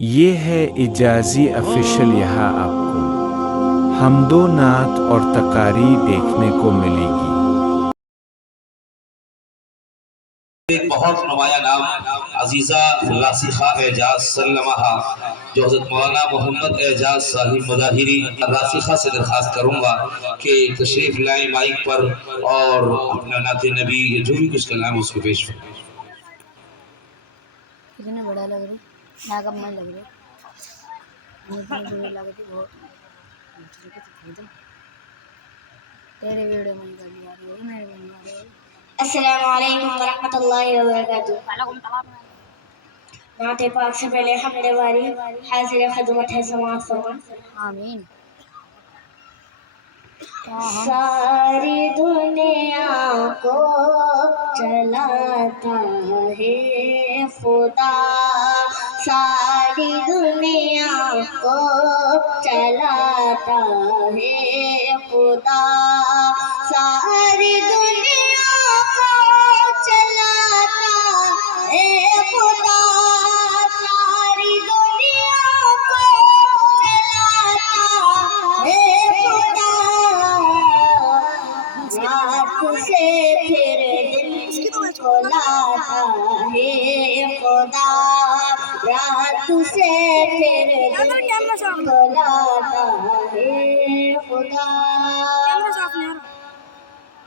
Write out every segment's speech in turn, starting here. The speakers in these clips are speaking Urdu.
یہ ہے اجازی افیشل، یہاں آپ کو حمد و نعت اور تقاریر دیکھنے کو ملے گی۔ ایک بہت نمایاں نام عزیزہ راسخہ اعجاز سلمہ، جو حضرت مولانا محمد اعجاز صاحب مظاہری راسخہ سے درخواست کروں گا کہ تشریف لائیں مائک پر اور اپنا نعت نبی جو بھی کچھ کلام اس کو پیش کریں۔ کتنے بڑا لگ رہی نا کم نہیں لگ رہی اتنی بڑی لگ رہی بہت تیرے ویڈیو میں کر دیا رہے میرے میں آ رہے۔ السلام علیکم ورحمۃ اللہ وبرکاتہ۔ نعت پاک سے پہلے حمد واری حاضر خدمت ہے، سماعت فرمائیں۔ آمین۔ ساری دنیا کو چلاتا ہے خدا، ساری دنیا کو چلاتا ہے خدا، ساری دنیا کو چلاتا ہے خدا، ساری دنیا کو چلاتا ہے خدا، رات سے پھر دن کو لاتا ہے خدا، رات سے پھر دن کو لاتا ہے خدا۔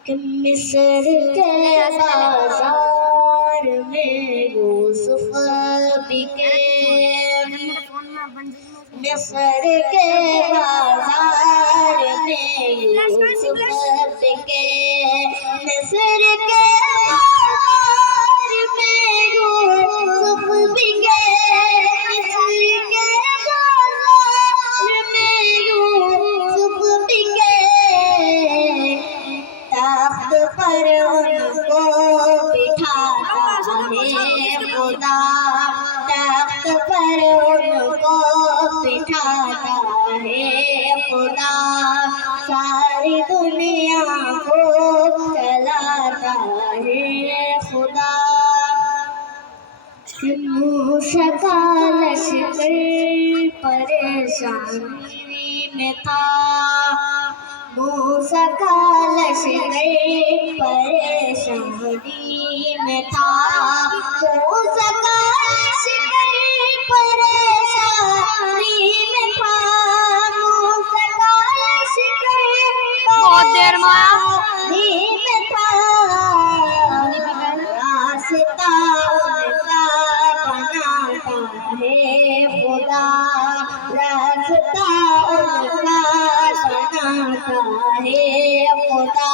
کہ مصر کے بازار میں یوسف بکے، مصر کے بازار میں یوسف بکے، مصر کے بازار میں یوسف بکے، مصر کے بازار میں یوسف بکے، تخت پر ان کو بٹھاتا ہے خدا، تخت پر ان کو بٹھاتا ہے خدا، ساری دنیا کو چلاتا ہے خدا۔ موسیٰ کا لشکر پریشانی میں تھا، موسیٰ کا لشکر پریشانی میں تھا، موسیٰ کا لشکر پریشانی میں تھا، موسیٰ کا لشکر پریشانی میں تھا، راستہ ان کا بناتا ہے خدا، راستہ ان کا بناتا ہے خدا،